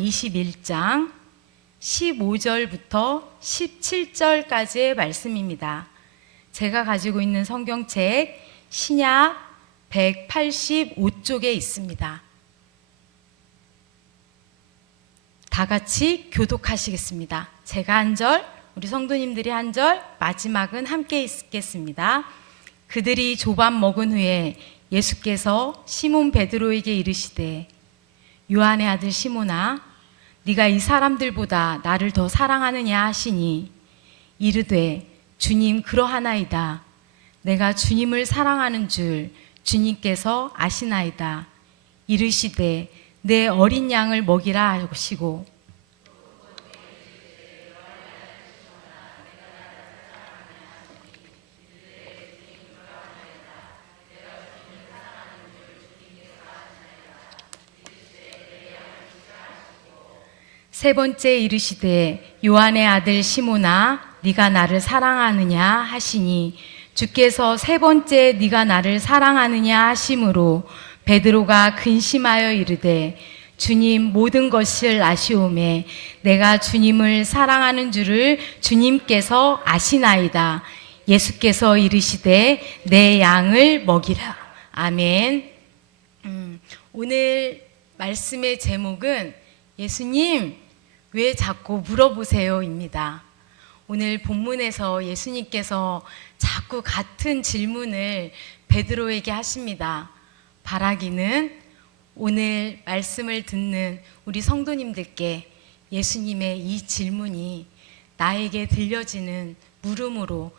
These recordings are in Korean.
21장 15절부터 17절까지의 말씀입니다. 제가 가지고 있는 성경책 신약 185쪽에 있습니다. 다 같이 교독하시겠습니다. 제가 한 절, 우리 성도님들이 한 절, 마지막은 함께 읽겠습니다. 그들이 조밥 먹은 후에 예수께서 시몬 베드로에게 이르시되 요한의 아들 시몬아, 네가 이 사람들보다 나를 더 사랑하느냐 하시니 이르되 주님 그러하나이다. 내가 주님을 사랑하는 줄 주님께서 아시나이다. 이르시되 내 어린 양을 먹이라 하시고 세 번째 이르시되 요한의 아들 시몬아 네가 나를 사랑하느냐 하시니 주께서 세 번째 네가 나를 사랑하느냐 하심으로 베드로가 근심하여 이르되 주님 모든 것을 아시오매 내가 주님을 사랑하는 줄을 주님께서 아시나이다. 예수께서 이르시되 내 양을 먹이라. 아멘. 오늘 말씀의 제목은 예수님 왜 자꾸 물어보세요입니다. 오늘 본문에서 예수님께서 자꾸 같은 질문을 베드로에게 하십니다. 바라기는 오늘 말씀을 듣는 우리 성도님들께 예수님의 이 질문이 나에게 들려지는 물음으로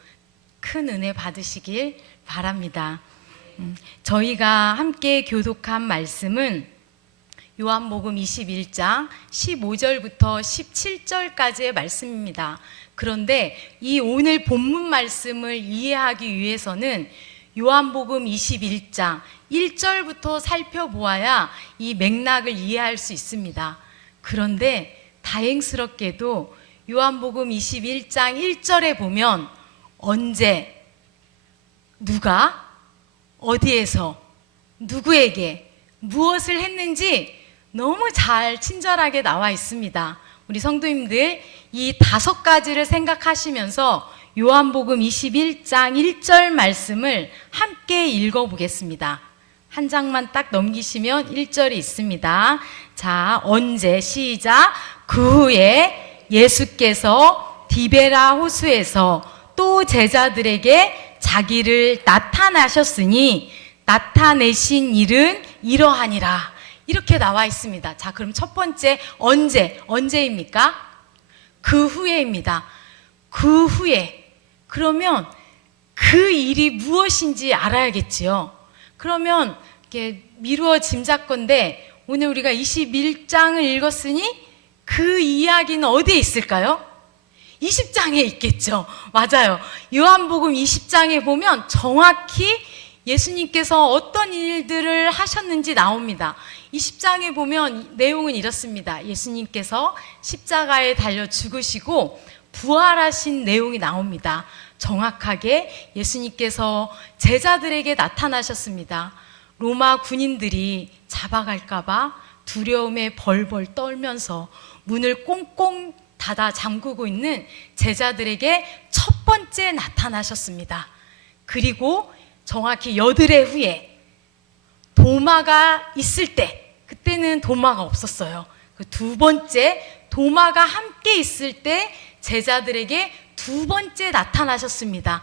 큰 은혜 받으시길 바랍니다. 저희가 함께 교독한 말씀은 요한복음 21장 15절부터 17절까지의 말씀입니다. 그런데 이 오늘 본문 말씀을 이해하기 위해서는 요한복음 21장 1절부터 살펴보아야 이 맥락을 이해할 수 있습니다. 그런데 다행스럽게도 요한복음 21장 1절에 보면 언제, 누가, 어디에서, 누구에게, 무엇을 했는지 너무 잘 친절하게 나와 있습니다. 우리 성도님들 이 5가지를 생각하시면서 요한복음 21장 1절 말씀을 함께 읽어보겠습니다. 한 장만 딱 넘기시면 1절이 있습니다. 자, 언제 시작. 그 후에 예수께서 디베라 호수에서 또 제자들에게 자기를 나타나셨으니 나타내신 일은 이러하니라. 이렇게 나와 있습니다. 자, 그럼 첫 번째 언제입니까? 그 후에입니다. 그 후에. 그러면 그 일이 무엇인지 알아야겠지요. 그러면 이렇게 미루어 짐작건데 오늘 우리가 21장을 읽었으니 그 이야기는 어디에 있을까요? 20장에 있겠죠. 맞아요. 요한복음 20장에 보면 정확히 예수님께서 어떤 일들을 하셨는지 나옵니다. 20장에 보면 내용은 이렇습니다. 예수님께서 십자가에 달려 죽으시고 부활하신 내용이 나옵니다. 정확하게 예수님께서 제자들에게 나타나셨습니다. 로마 군인들이 잡아갈까봐 두려움에 벌벌 떨면서 문을 꽁꽁 닫아 잠그고 있는 제자들에게 첫 번째 나타나셨습니다. 그리고 정확히 여드레 후에 도마가 있을 때, 그때는 도마가 없었어요. 그 두 번째 도마가 함께 있을 때 제자들에게 두 번째 나타나셨습니다.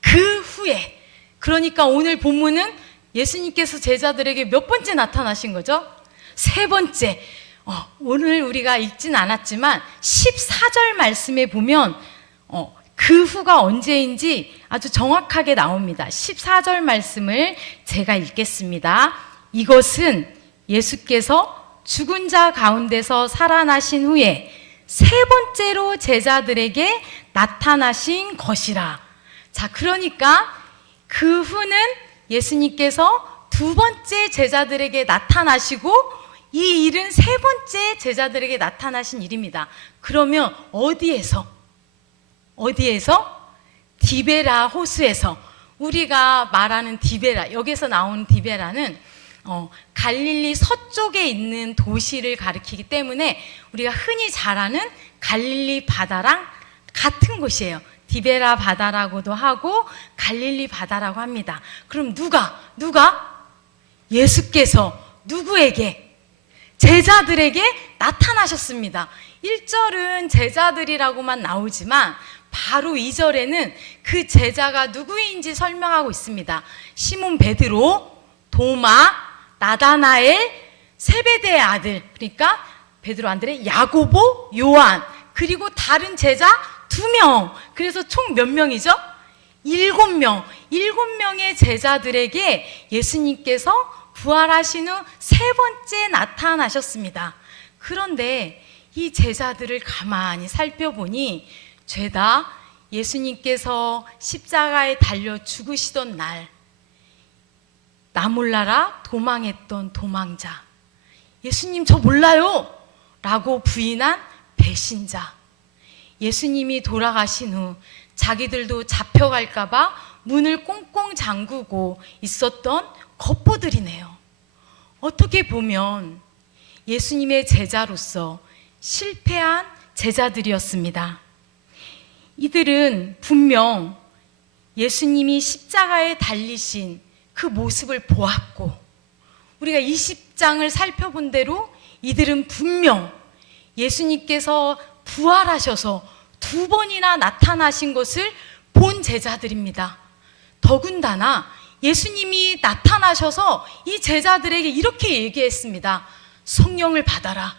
그 후에, 그러니까 오늘 본문은 예수님께서 제자들에게 몇 번째 나타나신 거죠? 세 번째. 오늘 우리가 읽진 않았지만 14절 말씀에 보면 그 후가 언제인지 아주 정확하게 나옵니다. 14절 말씀을 제가 읽겠습니다. 이것은 예수께서 죽은 자 가운데서 살아나신 후에 세 번째로 제자들에게 나타나신 것이라. 자, 그러니까 그 후는 예수님께서 두 번째 제자들에게 나타나시고 이 일은 세 번째 제자들에게 나타나신 일입니다. 그러면 어디에서? 디베라 호수에서. 우리가 말하는 디베라, 여기서 나온 디베라는 갈릴리 서쪽에 있는 도시를 가리키기 때문에 우리가 흔히 잘 아는 갈릴리 바다랑 같은 곳이에요. 디베라 바다라고도 하고 갈릴리 바다라고 합니다. 그럼 누가? 예수께서 누구에게? 제자들에게 나타나셨습니다. 1절은 제자들이라고만 나오지만 바로 2절에는 그 제자가 누구인지 설명하고 있습니다. 시몬 베드로, 도마, 나다나엘, 세베대의 아들, 그러니까 베드로, 안드레, 야고보, 요한, 그리고 다른 제자 2명. 그래서 총 몇 명이죠? 7명. 7명의 제자들에게 예수님께서 부활하신 후 3번째 나타나셨습니다. 그런데 이 제자들을 가만히 살펴보니 죄다 예수님께서 십자가에 달려 죽으시던 날 나 몰라라 도망했던 도망자, 예수님 저 몰라요 라고 부인한 배신자, 예수님이 돌아가신 후 자기들도 잡혀갈까 봐 문을 꽁꽁 잠그고 있었던 겉보들이네요. 어떻게 보면 예수님의 제자로서 실패한 제자들이었습니다. 이들은 분명 예수님이 십자가에 달리신 그 모습을 보았고, 우리가 20장을 살펴본 대로 이들은 분명 예수님께서 부활하셔서 2번이나 나타나신 것을 본 제자들입니다. 더군다나 예수님이 나타나셔서 이 제자들에게 이렇게 얘기했습니다. 성령을 받아라.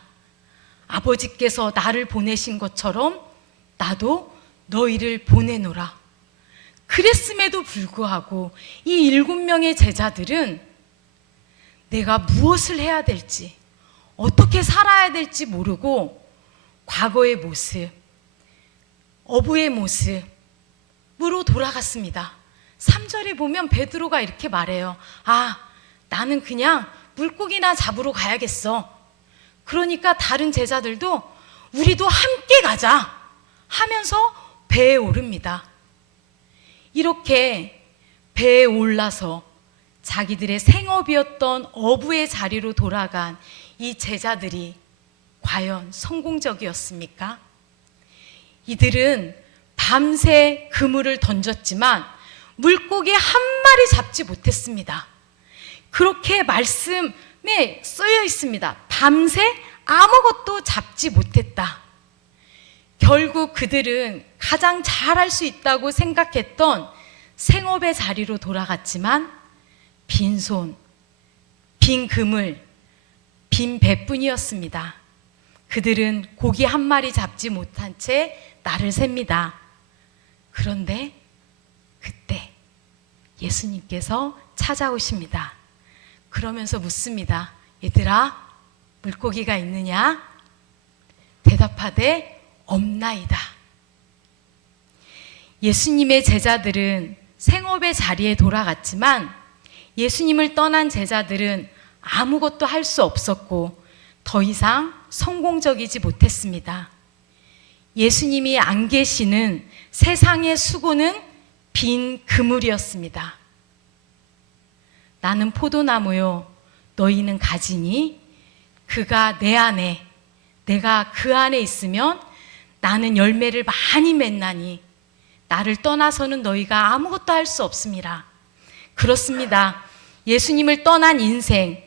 아버지께서 나를 보내신 것처럼 나도 너희를 보내노라. 그랬음에도 불구하고 이 7명의 제자들은 내가 무엇을 해야 될지, 어떻게 살아야 될지 모르고 과거의 모습, 어부의 모습으로 돌아갔습니다. 3절에 보면 베드로가 이렇게 말해요. 나는 그냥 물고기나 잡으러 가야겠어. 그러니까 다른 제자들도 우리도 함께 가자 하면서 배에 오릅니다. 이렇게 배에 올라서 자기들의 생업이었던 어부의 자리로 돌아간 이 제자들이 과연 성공적이었습니까? 이들은 밤새 그물을 던졌지만 물고기 한 마리 잡지 못했습니다. 그렇게 말씀에 쓰여 있습니다. 밤새 아무것도 잡지 못했다. 결국 그들은 가장 잘할 수 있다고 생각했던 생업의 자리로 돌아갔지만 빈손, 빈 그물, 빈 배뿐이었습니다. 그들은 고기 한 마리 잡지 못한 채 날을 셉니다. 그런데 그때 예수님께서 찾아오십니다. 그러면서 묻습니다. 얘들아, 물고기가 있느냐? 대답하되 없나이다. 예수님의 제자들은 생업의 자리에 돌아갔지만 예수님을 떠난 제자들은 아무것도 할 수 없었고 더 이상 성공적이지 못했습니다. 예수님이 안 계시는 세상의 수고는 빈 그물이었습니다. 나는 포도나무요, 너희는 가지니 그가 내 안에, 내가 그 안에 있으면 나는 열매를 많이 맺나니 나를 떠나서는 너희가 아무것도 할 수 없습니다. 그렇습니다. 예수님을 떠난 인생,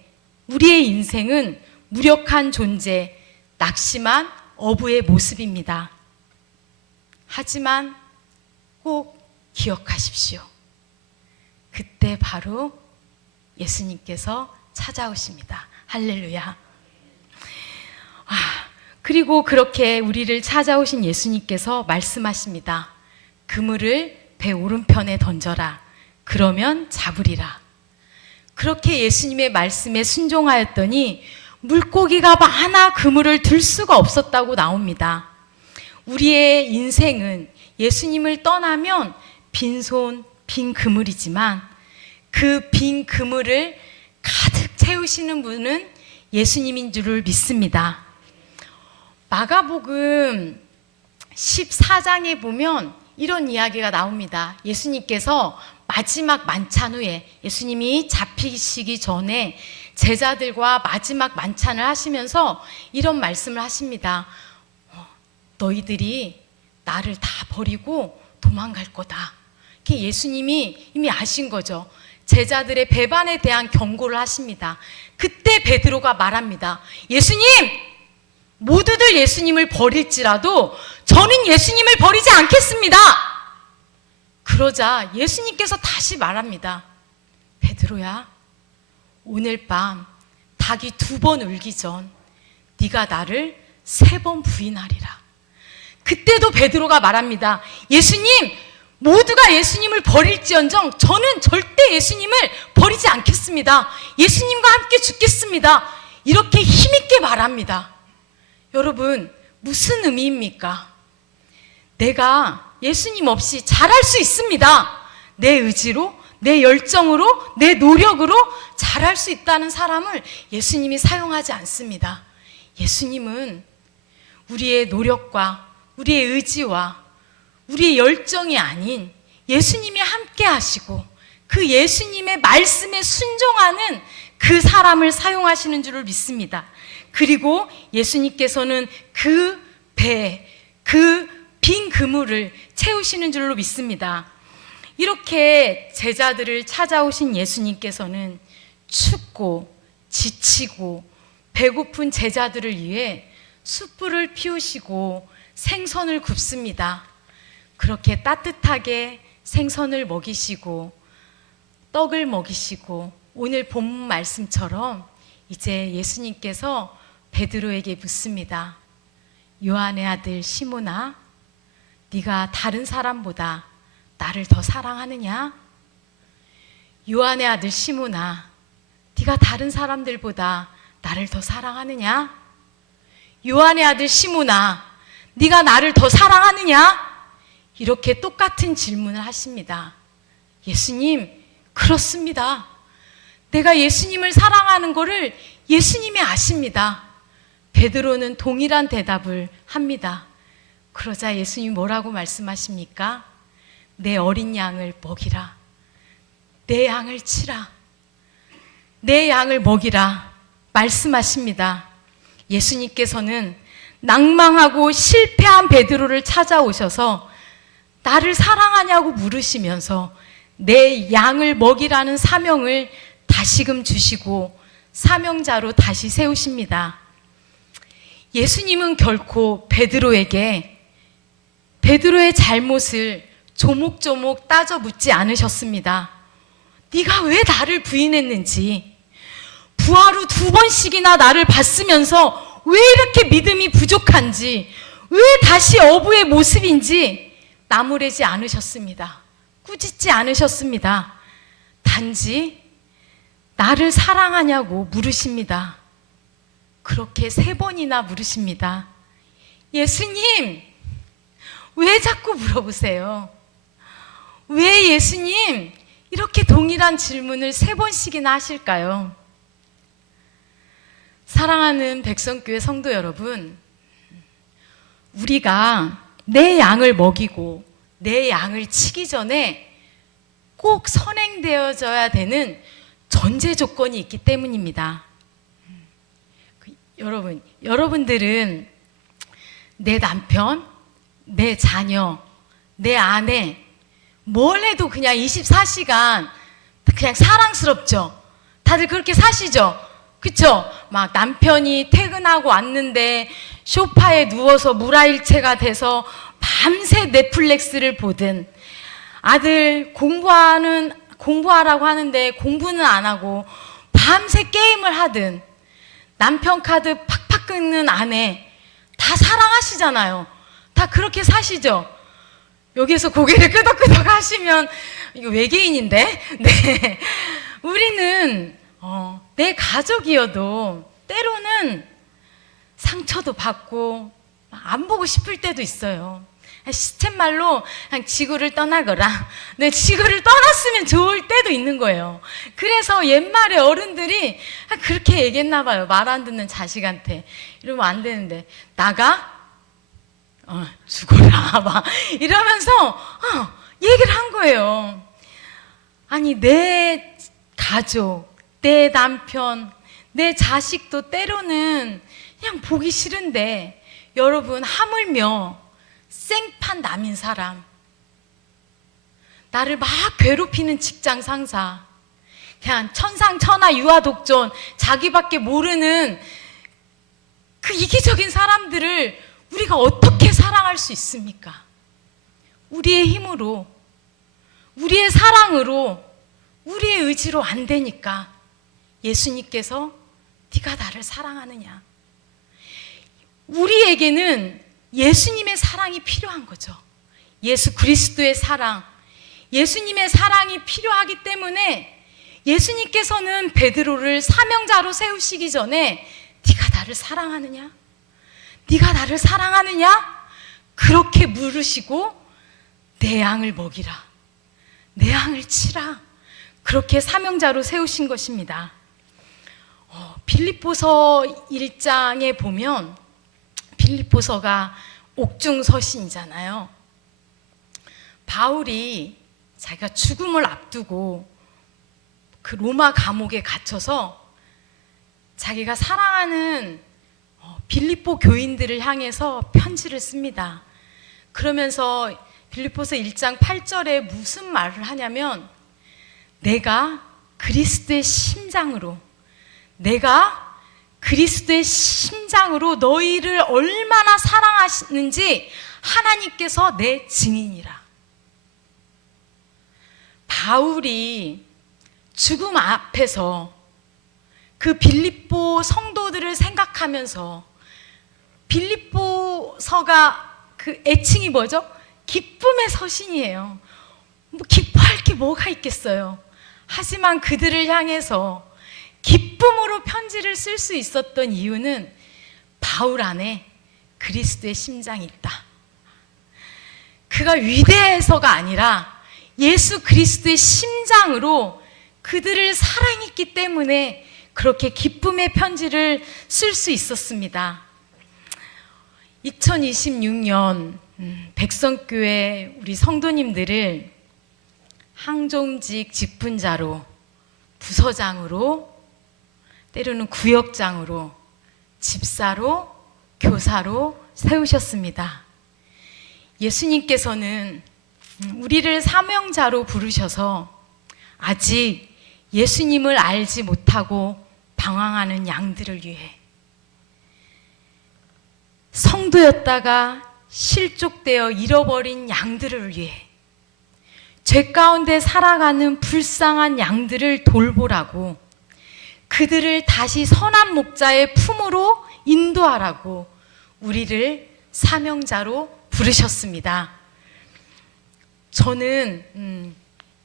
우리의 인생은 무력한 존재, 낙심한 어부의 모습입니다. 하지만 꼭 기억하십시오. 그때 바로 예수님께서 찾아오십니다. 할렐루야. 그리고 그렇게 우리를 찾아오신 예수님께서 말씀하십니다. 그물을 배 오른편에 던져라. 그러면 잡으리라. 그렇게 예수님의 말씀에 순종하였더니 물고기가 많아 그물을 들 수가 없었다고 나옵니다. 우리의 인생은 예수님을 떠나면 빈손, 빈 그물이지만 그 빈 그물을 가득 채우시는 분은 예수님인 줄을 믿습니다. 마가복음 14장에 보면 이런 이야기가 나옵니다. 예수님께서 마지막 만찬 후에 예수님이 잡히시기 전에 제자들과 마지막 만찬을 하시면서 이런 말씀을 하십니다. 너희들이 나를 다 버리고 도망갈 거다. 이렇게 예수님이 이미 아신 거죠. 제자들의 배반에 대한 경고를 하십니다. 그때 베드로가 말합니다. 예수님! 모두들 예수님을 버릴지라도 저는 예수님을 버리지 않겠습니다. 그러자 예수님께서 다시 말합니다. 베드로야, 오늘 밤 닭이 2번 울기 전 네가 나를 3번 부인하리라. 그때도 베드로가 말합니다. 예수님, 모두가 예수님을 버릴지언정 저는 절대 예수님을 버리지 않겠습니다. 예수님과 함께 죽겠습니다. 이렇게 힘있게 말합니다. 여러분, 무슨 의미입니까? 내가 예수님 없이 잘할 수 있습니다. 내 의지로, 내 열정으로, 내 노력으로 잘할 수 있다는 사람을 예수님이 사용하지 않습니다. 예수님은 우리의 노력과 우리의 의지와 우리의 열정이 아닌 예수님이 함께 하시고 그 예수님의 말씀에 순종하는 그 사람을 사용하시는 줄을 믿습니다. 그리고 예수님께서는 그 배, 그 빈 그물을 채우시는 줄로 믿습니다. 이렇게 제자들을 찾아오신 예수님께서는 춥고 지치고 배고픈 제자들을 위해 숯불을 피우시고 생선을 굽습니다. 그렇게 따뜻하게 생선을 먹이시고 떡을 먹이시고 오늘 본문 말씀처럼 이제 예수님께서 베드로에게 묻습니다. 요한의 아들 시몬아, 네가 다른 사람보다 나를 더 사랑하느냐? 요한의 아들 시몬아, 네가 다른 사람들보다 나를 더 사랑하느냐? 요한의 아들 시몬아, 네가 나를 더 사랑하느냐? 이렇게 똑같은 질문을 하십니다. 예수님, 그렇습니다. 내가 예수님을 사랑하는 것을 예수님이 아십니다. 베드로는 동일한 대답을 합니다. 그러자 예수님이 뭐라고 말씀하십니까? 내 어린 양을 먹이라. 내 양을 치라. 내 양을 먹이라 말씀하십니다. 예수님께서는 낭망하고 실패한 베드로를 찾아오셔서 나를 사랑하냐고 물으시면서 내 양을 먹이라는 사명을 다시금 주시고 사명자로 다시 세우십니다. 예수님은 결코 베드로의 잘못을 조목조목 따져 묻지 않으셨습니다. 네가 왜 나를 부인했는지, 부활 후 2번씩이나 나를 봤으면서 왜 이렇게 믿음이 부족한지, 왜 다시 어부의 모습인지 나무래지 않으셨습니다. 꾸짖지 않으셨습니다. 단지 나를 사랑하냐고 물으십니다. 그렇게 3번이나 물으십니다. 예수님, 왜 자꾸 물어보세요? 왜 예수님 이렇게 동일한 질문을 3번씩이나 하실까요? 사랑하는 백성교회 성도 여러분, 우리가 내 양을 먹이고 내 양을 치기 전에 꼭 선행되어져야 되는 전제 조건이 있기 때문입니다. 여러분들은 내 남편, 내 자녀, 내 아내 뭘 해도 그냥 24시간 그냥 사랑스럽죠? 다들 그렇게 사시죠? 그쵸? 막 남편이 퇴근하고 왔는데 소파에 누워서 물화일체가 돼서 밤새 넷플릭스를 보든, 아들 공부하라고 하는데 공부는 안 하고 밤새 게임을 하든, 남편 카드 팍팍 끊는 아내, 다 사랑하시잖아요. 다 그렇게 사시죠? 여기에서 고개를 끄덕끄덕 하시면 이거 외계인인데? 네. 우리는 내 가족이어도 때로는 상처도 받고 안 보고 싶을 때도 있어요. 시쳇말로 그냥 지구를 떠나거라. 네, 지구를 떠났으면 좋을 때도 있는 거예요. 그래서 옛말에 어른들이 그렇게 얘기했나 봐요. 말 안 듣는 자식한테. 이러면 안 되는데. 나가? 죽어라. 막 이러면서 얘기를 한 거예요. 아니, 내 가족, 내 남편, 내 자식도 때로는 그냥 보기 싫은데, 여러분, 하물며 생판 남인 사람, 나를 막 괴롭히는 직장 상사, 그냥 천상천하 유아독존, 자기밖에 모르는 그 이기적인 사람들을 우리가 어떻게 사랑할 수 있습니까? 우리의 힘으로, 우리의 사랑으로, 우리의 의지로 안 되니까 예수님께서 네가 나를 사랑하느냐? 우리에게는 예수님의 사랑이 필요한 거죠. 예수 그리스도의 사랑, 예수님의 사랑이 필요하기 때문에 예수님께서는 베드로를 사명자로 세우시기 전에 네가 나를 사랑하느냐? 네가 나를 사랑하느냐? 그렇게 물으시고 내 양을 먹이라, 내 양을 치라, 그렇게 사명자로 세우신 것입니다. 빌립보서 1장에 보면, 빌립보서가 옥중서신이잖아요. 바울이 자기가 죽음을 앞두고 그 로마 감옥에 갇혀서 자기가 사랑하는 빌립보 교인들을 향해서 편지를 씁니다. 그러면서 빌립보서 1장 8절에 무슨 말을 하냐면, 내가 그리스도의 심장으로, 내가 그리스도의 심장으로 너희를 얼마나 사랑하시는지 하나님께서 내 증인이라. 바울이 죽음 앞에서 그 빌립보 성도들을 생각하면서, 빌립보서가 그 애칭이 뭐죠? 기쁨의 서신이에요. 뭐 기뻐할 게 뭐가 있겠어요. 하지만 그들을 향해서 기쁨으로 편지를 쓸 수 있었던 이유는 바울 안에 그리스도의 심장이 있다. 그가 위대해서가 아니라 예수 그리스도의 심장으로 그들을 사랑했기 때문에 그렇게 기쁨의 편지를 쓸 수 있었습니다. 2026년 백성교회 우리 성도님들을 항종직 직분자로, 부서장으로, 때로는 구역장으로, 집사로, 교사로 세우셨습니다. 예수님께서는 우리를 사명자로 부르셔서 아직 예수님을 알지 못하고 방황하는 양들을 위해, 성도였다가 실족되어 잃어버린 양들을 위해, 죄 가운데 살아가는 불쌍한 양들을 돌보라고, 그들을 다시 선한 목자의 품으로 인도하라고 우리를 사명자로 부르셨습니다. 저는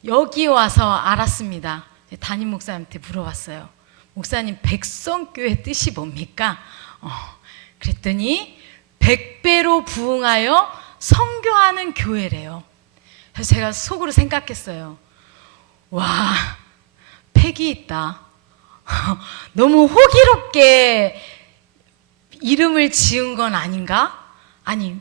여기 와서 알았습니다. 담임 목사님한테 물어봤어요. 목사님, 백성교회 뜻이 뭡니까? 그랬더니 100배로 부흥하여 선교하는 교회래요. 그래서 제가 속으로 생각했어요. 와, 패기 있다. 너무 호기롭게 이름을 지은 건 아닌가? 아니,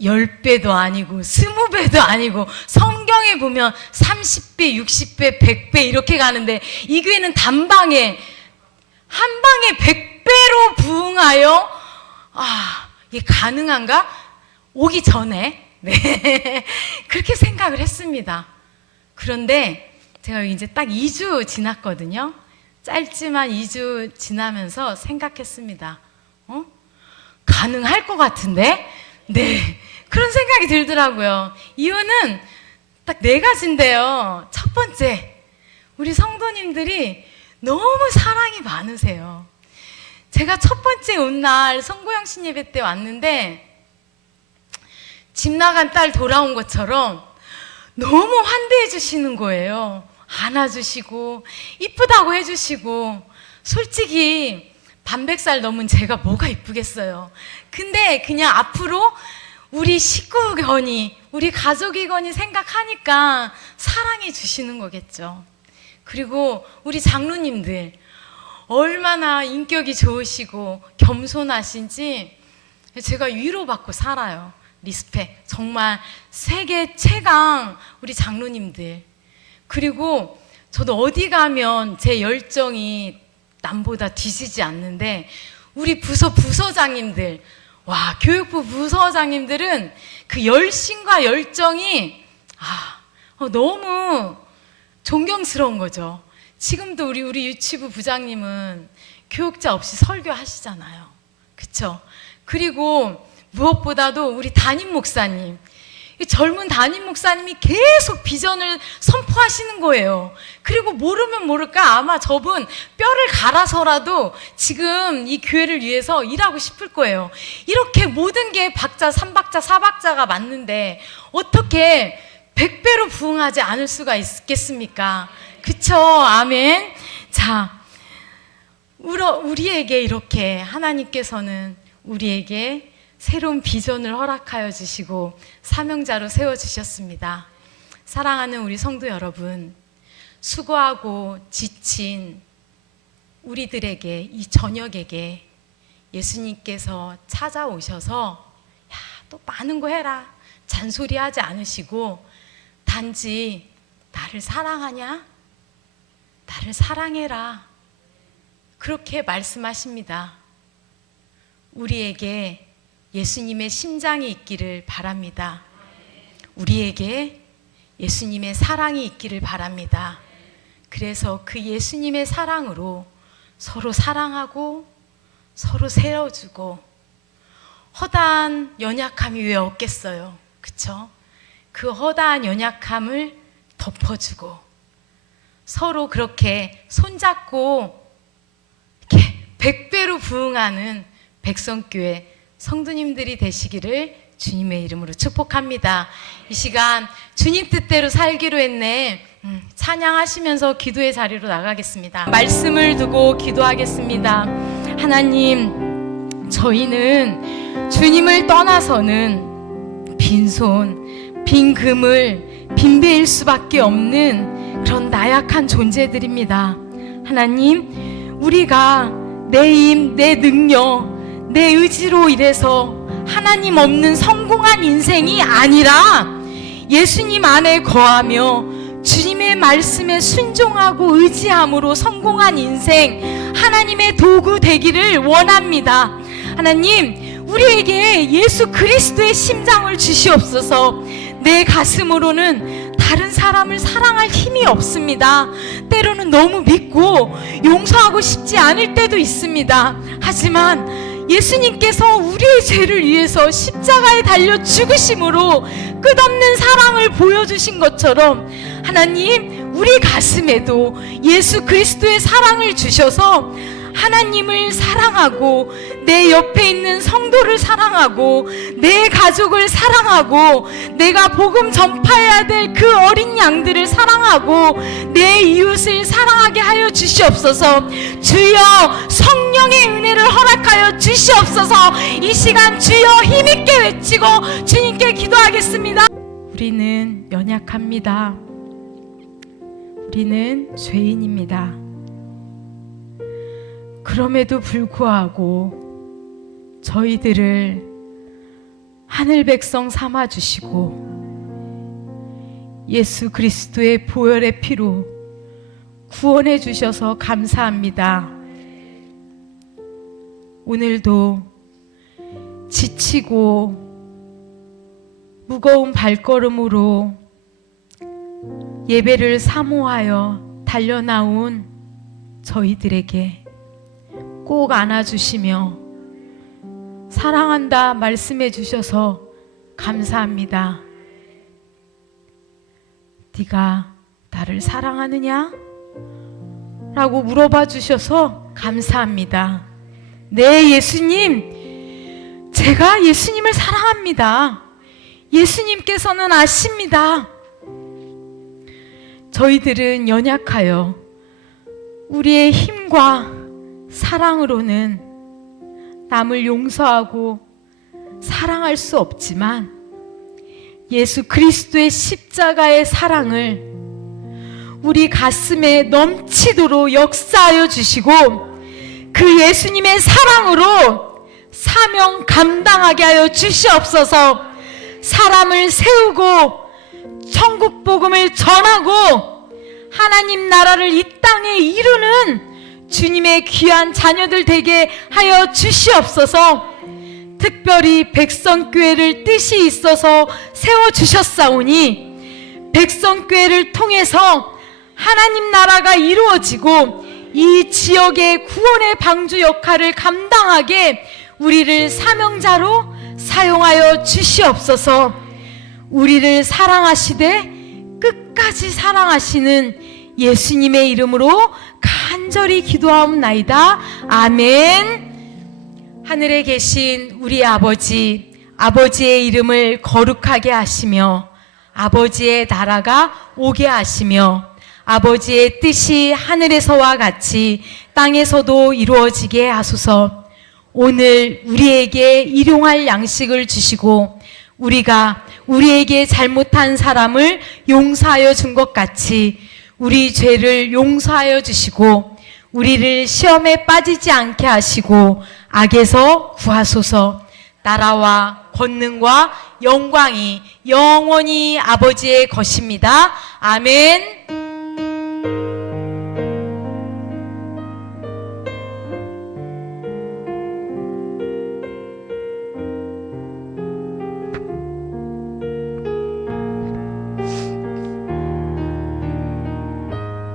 10배도 아니고 20배도 아니고, 성경에 보면 30배, 60배, 100배 이렇게 가는데 이 교회는 단방에, 한 방에 100배로 부흥하여, 이게 가능한가? 오기 전에 네 그렇게 생각을 했습니다. 그런데 제가 이제 딱 2주 지났거든요. 짧지만 2주 지나면서 생각했습니다. 가능할 것 같은데? 네, 그런 생각이 들더라고요. 이유는 딱 4가지인데요. 첫 번째, 우리 성도님들이 너무 사랑이 많으세요. 제가 첫 번째 온 날 성고영 신예배 때 왔는데 집 나간 딸 돌아온 것처럼 너무 환대해 주시는 거예요. 안아주시고 이쁘다고 해주시고. 솔직히 반백살 넘은 제가 뭐가 이쁘겠어요. 근데 그냥 앞으로 우리 식구거니, 우리 가족이거니 생각하니까 사랑해 주시는 거겠죠. 그리고 우리 장로님들 얼마나 인격이 좋으시고 겸손하신지 제가 위로받고 살아요. 리스펙. 정말 세계 최강 우리 장로님들. 그리고 저도 어디 가면 제 열정이 남보다 뒤지지 않는데 우리 부서장님들, 와, 교육부 부서장님들은 그 열심과 열정이 너무 존경스러운 거죠. 지금도 우리 유치부 부장님은 교육자 없이 설교하시잖아요. 그쵸? 그리고 무엇보다도 우리 담임 목사님, 이 젊은 담임 목사님이 계속 비전을 선포하시는 거예요. 그리고 모르면 모를까 아마 저분 뼈를 갈아서라도 지금 이 교회를 위해서 일하고 싶을 거예요. 이렇게 모든 게 박자, 3박자, 4박자가 맞는데 어떻게 100배로 부응하지 않을 수가 있겠습니까? 그쵸? 아멘. 자, 우리에게 이렇게 하나님께서는 우리에게 새로운 비전을 허락하여 주시고 사명자로 세워주셨습니다. 사랑하는 우리 성도 여러분, 수고하고 지친 우리들에게, 이 저녁에게 예수님께서 찾아오셔서 야, 또 많은 거 해라 잔소리하지 않으시고 단지 나를 사랑하냐? 나를 사랑해라, 그렇게 말씀하십니다. 우리에게 예수님의 심장이 있기를 바랍니다. 우리에게 예수님의 사랑이 있기를 바랍니다. 그래서 그 예수님의 사랑으로 서로 사랑하고 서로 세워주고, 허다한 연약함이 왜 없겠어요? 그쵸? 그 허다한 연약함을 덮어주고 서로 그렇게 손잡고 이렇게 100배로 부응하는 백성교회 성도님들이 되시기를 주님의 이름으로 축복합니다. 이 시간 주님 뜻대로 살기로 했네. 찬양하시면서 기도의 자리로 나가겠습니다. 말씀을 두고 기도하겠습니다. 하나님, 저희는 주님을 떠나서는 빈손, 빈 그물, 빈배일 수밖에 없는 그런 나약한 존재들입니다. 하나님, 우리가 내 힘, 내 능력, 내 의지로 인해서 하나님 없는 성공한 인생이 아니라 예수님 안에 거하며 주님의 말씀에 순종하고 의지함으로 성공한 인생, 하나님의 도구 되기를 원합니다. 하나님, 우리에게 예수 그리스도의 심장을 주시옵소서. 내 가슴으로는 다른 사람을 사랑할 힘이 없습니다. 때로는 너무 믿고 용서하고 싶지 않을 때도 있습니다. 하지만 예수님께서 우리의 죄를 위해서 십자가에 달려 죽으심으로 끝없는 사랑을 보여주신 것처럼 하나님, 우리 가슴에도 예수 그리스도의 사랑을 주셔서 하나님을 사랑하고 내 옆에 있는 성도를 사랑하고 내 가족을 사랑하고 내가 복음 전파해야 될 그 어린 양들을 사랑하고 내 이웃을 사랑하게 하여 주시옵소서. 주여, 성령의 은혜를 허락하여 주시옵소서. 이 시간 주여 힘있게 외치고 주님께 기도하겠습니다. 우리는 연약합니다. 우리는 죄인입니다. 그럼에도 불구하고 저희들을 하늘 백성 삼아 주시고 예수 그리스도의 보혈의 피로 구원해 주셔서 감사합니다. 오늘도 지치고 무거운 발걸음으로 예배를 사모하여 달려나온 저희들에게 꼭 안아주시며 사랑한다 말씀해 주셔서 감사합니다. 네가 나를 사랑하느냐? 라고 물어봐 주셔서 감사합니다. 네, 예수님, 제가 예수님을 사랑합니다. 예수님께서는 아십니다. 저희들은 연약하여 우리의 힘과 사랑으로는 남을 용서하고 사랑할 수 없지만 예수 그리스도의 십자가의 사랑을 우리 가슴에 넘치도록 역사하여 주시고 그 예수님의 사랑으로 사명 감당하게 하여 주시옵소서. 사람을 세우고 천국 복음을 전하고 하나님 나라를 이 땅에 이루는 주님의 귀한 자녀들 되게 하여 주시옵소서. 특별히 백성교회를 뜻이 있어서 세워주셨사오니 백성교회를 통해서 하나님 나라가 이루어지고 이 지역의 구원의 방주 역할을 감당하게 우리를 사명자로 사용하여 주시옵소서. 우리를 사랑하시되 끝까지 사랑하시는 예수님의 이름으로 간절히 기도하옵나이다. 아멘. 하늘에 계신 우리 아버지, 아버지의 이름을 거룩하게 하시며 아버지의 나라가 오게 하시며 아버지의 뜻이 하늘에서와 같이 땅에서도 이루어지게 하소서. 오늘 우리에게 일용할 양식을 주시고 우리가 우리에게 잘못한 사람을 용서하여 준 것 같이 우리 죄를 용서하여 주시고 우리를 시험에 빠지지 않게 하시고 악에서 구하소서. 나라와 권능과 영광이 영원히 아버지의 것입니다. 아멘.